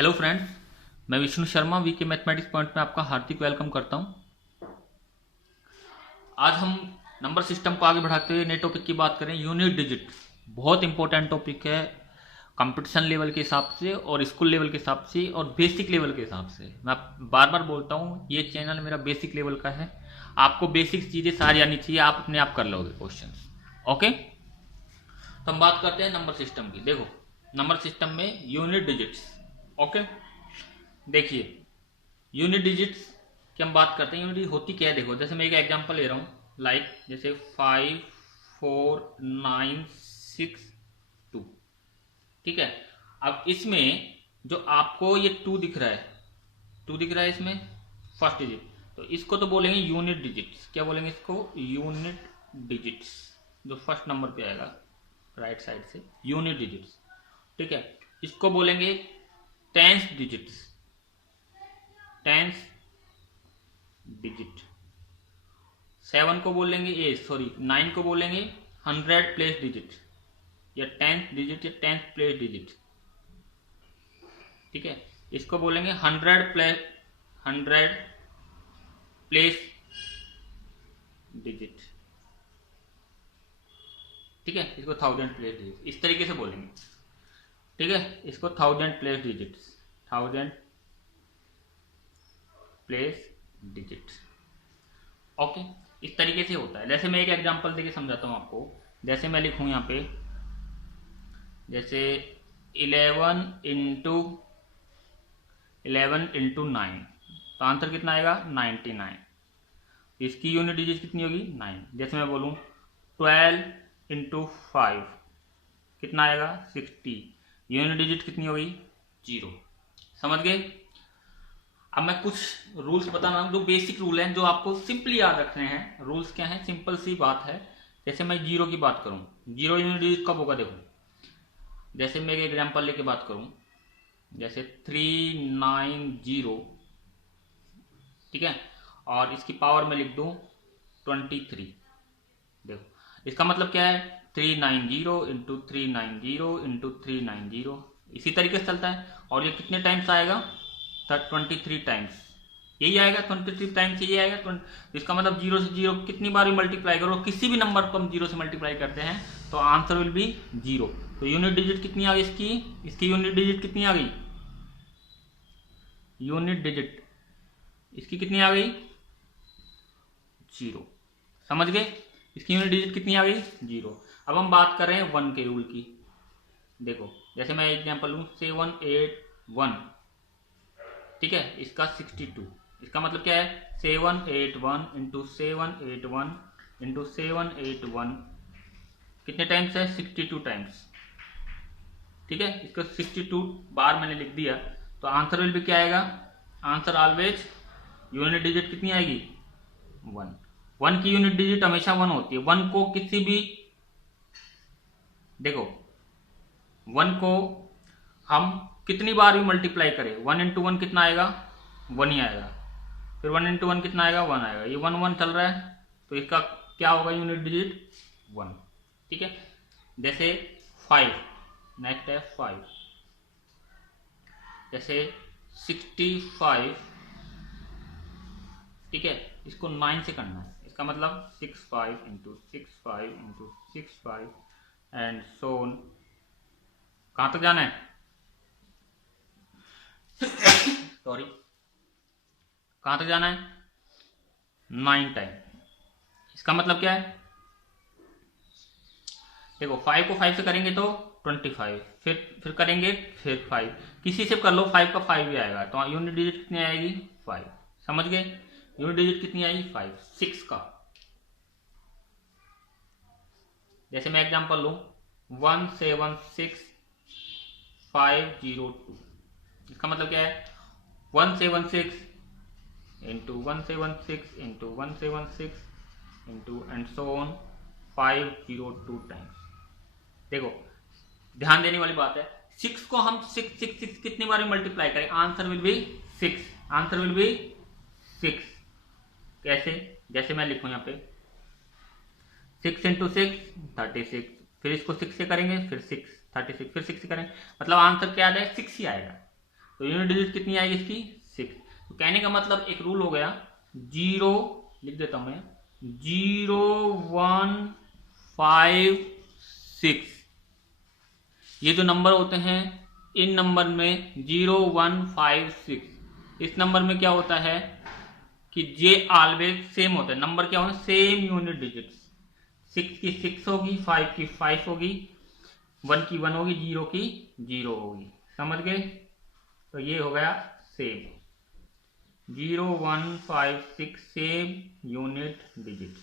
Hello friends, मैं Vishnu Sharma VK mathematics point में आपका हार्दिक वेलकम करता हूं। आज हम नंबर सिस्टम को आगे बढ़ाते हुए नए टॉपिक की बात करें। यूनिट डिजिट बहुत इंपॉर्टेंट टॉपिक है कंपटीशन लेवल के हिसाब से और स्कूल लेवल के हिसाब से और बेसिक लेवल के हिसाब से। मैं बार बार बोलता हूँ, ये चैनल मेरा बेसिक लेवल का है। आपको बेसिक चीज़ें सारी आनी चाहिए, आप अपने आप कर लोगे क्वेश्चन। ओके, तो हम बात करते हैं नंबर सिस्टम की। देखो, नंबर सिस्टम में यूनिट डिजिट्स। ओके, देखिए यूनिट डिजिट्स की हम बात करते हैं। यूनिट होती क्या है, देखो जैसे मैं एक एग्जांपल ले रहा हूँ, लाइक जैसे 54962। ठीक है, अब इसमें जो आपको ये 2 दिख रहा है, 2 दिख रहा है इसमें फर्स्ट डिजिट, तो इसको तो बोलेंगे यूनिट डिजिट्स। क्या बोलेंगे इसको? Unit digits. जो फर्स्ट नंबर पे आएगा राइट साइड से, यूनिट डिजिट्स। ठीक है, इसको बोलेंगे टेंस डिजिट्स, टेंस डिजिट। 7 को बोलेंगे 9 को बोलेंगे 100 प्लेस डिजिट या 10th डिजिट या 10th प्लेस डिजिट। ठीक है, इसको बोलेंगे 100 प्लेस डिजिट। ठीक है, इसको 1000 प्लेस डिजिट इस तरीके से बोलेंगे। ठीक है, इसको 1000 place digit, 1000 place digit. Okay, इस तरीके से होता है। जैसे मैं एक एग्जांपल देके समझाता हूँ आपको। जैसे मैं लिखूँ यहाँ पे, जैसे 11 इंटू 9, तो आंसर कितना आएगा? 99। इसकी यूनिट डिजिट कितनी होगी? 9। जैसे मैं बोलूँ 12 इंटू 5, कितना आएगा? 60। यूनिट डिजिट कितनी होगी? 0। समझ गए? अब मैं कुछ रूल्स बता रहा हूँ, जो बेसिक रूल हैं, जो आपको सिंपली याद रखने हैं। रूल्स क्या हैं? सिंपल सी बात है। जैसे मैं 0 की बात करूँ, 0 यूनिट डिजिट कब होगा? देखो, जैसे मैं एक एग्जांपल लेके बात करूँ, जैसे 390। ठीक है, और इसकी पावर में लिख दूँ 23। देखो, इसका मतलब क्या है? 390 इंटू 390 इंटू 390 इसी तरीके से चलता है। और ये कितने टाइम्स आएगा? 23 टाइम्स यही आएगा। 23 टाइम्स यही आएगा। इसका मतलब 0 से 0 कितनी बार भी मल्टीप्लाई करो, किसी भी नंबर को हम 0 से मल्टीप्लाई करते हैं तो आंसर विल बी 0। तो यूनिट डिजिट कितनी आ गई इसकी यूनिट डिजिट कितनी आ गई? यूनिट डिजिट इसकी कितनी आ गई? 0। समझ गए? इसकी यूनिट डिजिट कितनी आ गई? 0। अब हम बात कर रहे हैं 1 के रूल की। देखो, जैसे मैं एग्जांपल लूँ 781। ठीक है, इसका 62। इसका मतलब क्या है? 781 इंटू 781 इंटू 781 कितने टाइम्स है? 62 टाइम्स। ठीक है, इसको 62 बार मैंने लिख दिया, तो आंसर विल भी क्या आएगा? आंसर ऑलवेज यूनिट डिजिट कितनी आएगी? 1। 1 की यूनिट डिजिट हमेशा 1 होती है। 1 को किसी भी, देखो 1 को हम कितनी बार भी मल्टीप्लाई करें, 1 इंटू 1 कितना आएगा? 1 ही आएगा। फिर 1 इंटू 1 कितना आएगा? 1 आएगा। ये 1 चल रहा है, तो इसका क्या होगा? Unit digit 1। ठीक है, जैसे 5, नेक्स्ट है 5। जैसे 65। ठीक है, इसको 9 से करना है। इसका मतलब 65 into 65 into 65 and so on. कहां तक जाना है? सॉरी, कहां तक जाना है? 9 टाइम। इसका मतलब क्या है? देखो, 5 को 5 से करेंगे तो 25, फिर करेंगे फिर 5, किसी से कर लो 5 का 5 भी आएगा, तो यूनिट डिजिट कितनी आएगी? 5। समझ गए? यूनिट डिजिट कितनी आएगी? 5। 6 का, जैसे मैं एग्जांपल लूं 176502। इसका मतलब क्या है? 176 into 176 into 176 into and so on 502 times. देखो, ध्यान देने वाली बात है, 6 को हम 6 कितनी बार मल्टीप्लाई करें? Answer will be 6। Answer will be 6। कैसे? जैसे मैं लिखूं यहाँ पे 6 इंटू 6 36, फिर इसको 6 से करेंगे, फिर 6 36, फिर 6 से करेंगे, मतलब आंसर क्या आ जाएगा? 6 ही आएगा। तो यूनिट डिजिट कितनी आएगी इसकी 6। तो कहने का मतलब एक रूल हो गया 0, लिख देता हूं मैं 0 1 5 6। ये जो नंबर होते हैं इन नंबर में 0 1 5 6, इस नंबर में क्या होता है कि ये ऑलवेज सेम होता है। नंबर क्या होगा सेम यूनिट डिजिट्स, 6 की 6 होगी, 5 की 5 होगी, 1 की 1 होगी, 0 की 0 होगी। समझ गए? तो ये हो गया सेम 0 1 5 6 सेम यूनिट डिजिट।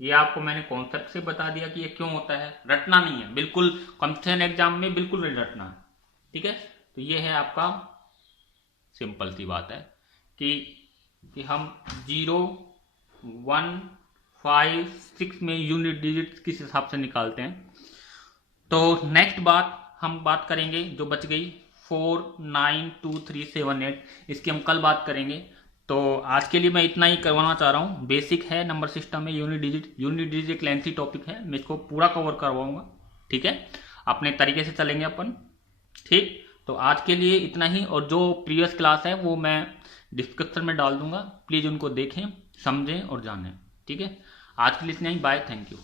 ये आपको मैंने कॉन्सेप्ट से बता दिया कि ये क्यों होता है, रटना नहीं है बिल्कुल, कॉम्पिटिशन एग्जाम में बिल्कुल नहीं रटना है। ठीक है, तो ये है आपका सिंपल सी बात है कि हम 0 1 5 6 में यूनिट डिजिट किस हिसाब से निकालते हैं। तो नेक्स्ट बात हम बात करेंगे जो बच गई 4 9 2 3 7 8, इसकी हम कल बात करेंगे। तो आज के लिए मैं इतना ही करवाना चाह रहा हूँ। बेसिक है नंबर सिस्टम में यूनिट डिजिट एक लेंथी टॉपिक है, मैं इसको पूरा कवर करवाऊंगा। ठीक है, अपने तरीके से चलेंगे अपन। ठीक, तो आज के लिए इतना ही, और जो प्रीवियस क्लास है वो मैं डिस्क्रिप्शन में डाल दूंगा, प्लीज़ उनको देखें, समझें और जानें। ठीक है, आज के लिए इतना ही, बाय, थैंक यू।